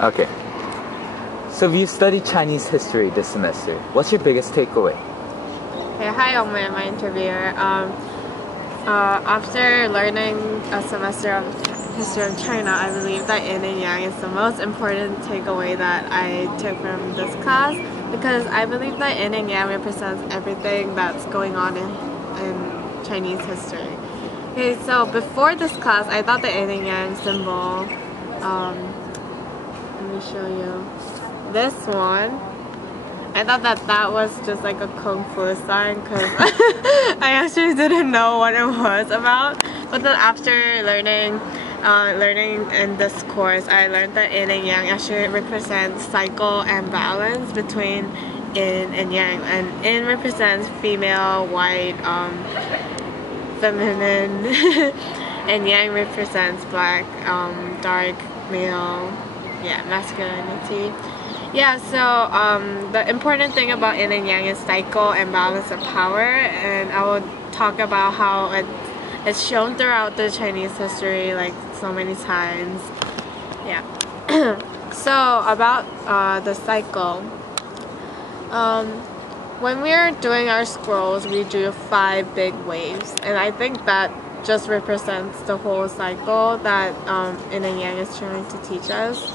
Okay. So you studied Chinese history this semester. What's your biggest takeaway? Okay, hi, Omer, my interviewer. After learning a semester of history of China, I believe that yin and yang is the most important takeaway that I took from this class, because I believe that yin and yang represents everything that's going on in Chinese history. Okay, so before this class, I thought the yin and yang symbol, let me show you this one. I thought that was just like a kung fu sign, because I actually didn't know what it was about. But then after learning in this course, I learned that yin and yang actually represents cycle and balance between yin and yang. And yin represents female, white, feminine, and yang represents black, dark, male, yeah, masculinity. Yeah, so the important thing about yin and yang is cycle and balance of power, and I will talk about how it's shown throughout the Chinese history like so many times. Yeah. So about the cycle. When we are doing our scrolls, we drew 5 big waves, and I think that just represents the whole cycle that yin and yang is trying to teach us.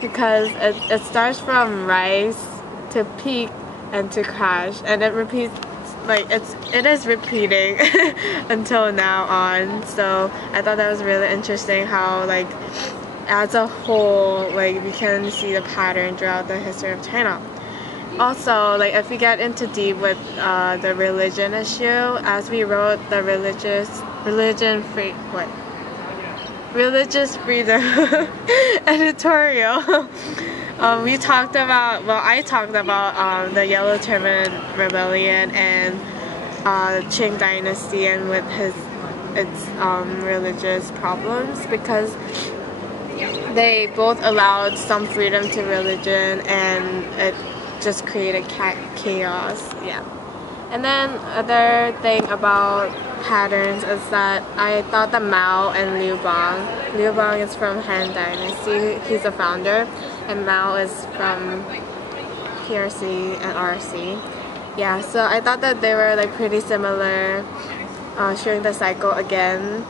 Because it starts from rise to peak and to crash, and it repeats, like it is repeating until now on. So I thought that was really interesting how, like, as a whole, like, we can see the pattern throughout the history of China. Also, like, if we get into deep with the religion issue, as we wrote the religious freedom editorial, we talked about, well, I talked about the Yellow Turban Rebellion and Qing Dynasty, and with its religious problems, because they both allowed some freedom to religion, and it just created chaos. Yeah. And then other thing about patterns is that I thought that Mao and Liu Bang is from Han Dynasty, he's a founder, and Mao is from PRC and RC. Yeah, so I thought that they were like pretty similar, showing the cycle again,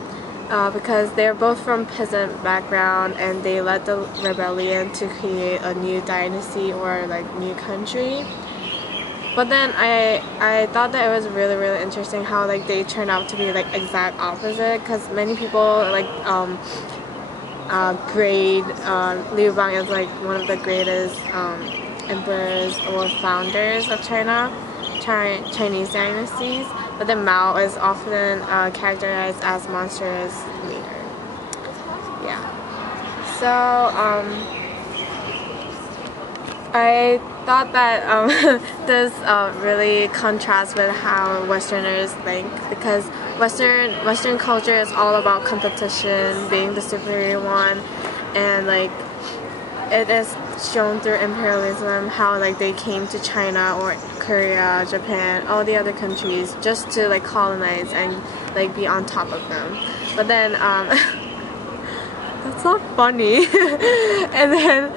because they're both from peasant background, and they led the rebellion to create a new dynasty or like new country. But then I thought that it was really, really interesting how, like, they turned out to be like exact opposite, because many people like grade Liu Bang as like one of the greatest emperors or founders of Chinese dynasties, but then Mao is often characterized as monstrous leader. Yeah. So I thought that this really contrasts with how Westerners think, because Western culture is all about competition, being the superior one, and like it is shown through imperialism how like they came to China or Korea, Japan, all the other countries just to like colonize and like be on top of them. But then that's not funny. and then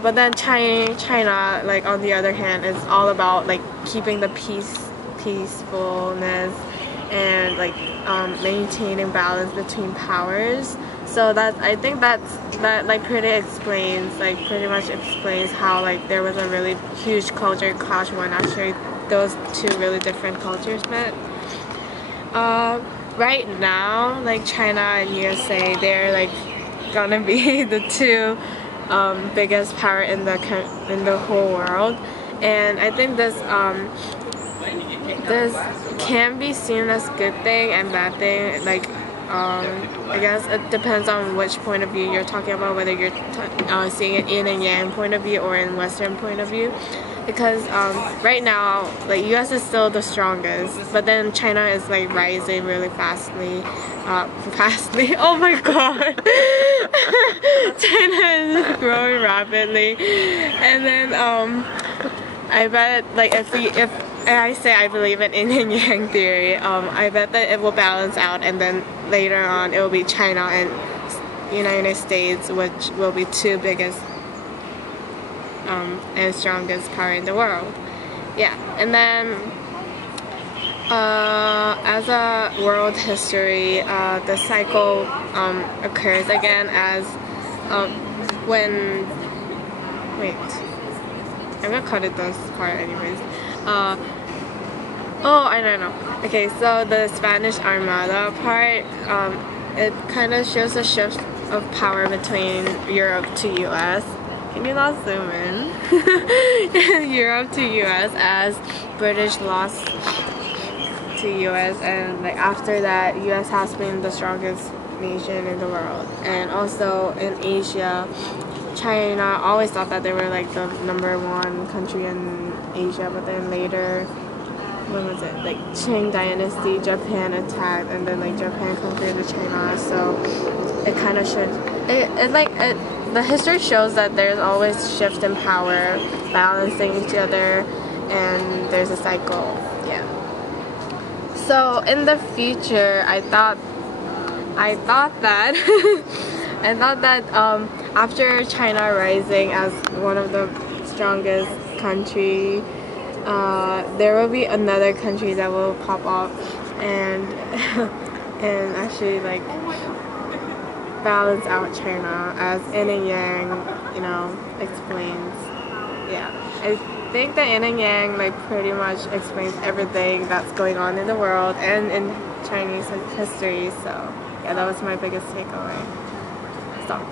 but then China, like, on the other hand, is all about like keeping the peacefulness and like maintaining balance between powers. So I think that like pretty much explains how like there was a really huge culture clash when actually those two really different cultures met. Right now, like China and USA, they're like gonna be the two biggest power in the whole world, and I think this can be seen as good thing and bad thing. Like I guess it depends on which point of view you're talking about, whether you're seeing it in a yang point of view or in Western point of view. Because right now, like, US is still the strongest, but then China is like rising really fastly. Oh my god! China is growing rapidly, and then I bet, like, if I say I believe in yin and yang theory, I bet that it will balance out, and then later on it will be China and United States, which will be two biggest and strongest power in the world. Yeah, and then as a world history, the cycle occurs again as when, wait, I'm gonna cut it this part anyways. Oh, I don't know. Okay, so the Spanish Armada part, it kind of shows a shift of power between Europe to US. Can you not zoom in? Europe to US as British lost to US, and like after that US has been the strongest nation in the world. And also in Asia, China always thought that they were like the #1 country in Asia, but then later, when was it, like Qing dynasty, Japan attacked, and then like Japan conquered China. So it kind of should, the history shows that there's always shift in power, balancing each other, and there's a cycle. Yeah. So in the future, I thought that after China rising as one of the strongest country, there will be another country that will pop up and and actually like balance out China, as yin and yang, you know, explains. Yeah, I think that yin and yang like pretty much explains everything that's going on in the world and in Chinese history. So yeah, that was my biggest takeaway. Stop.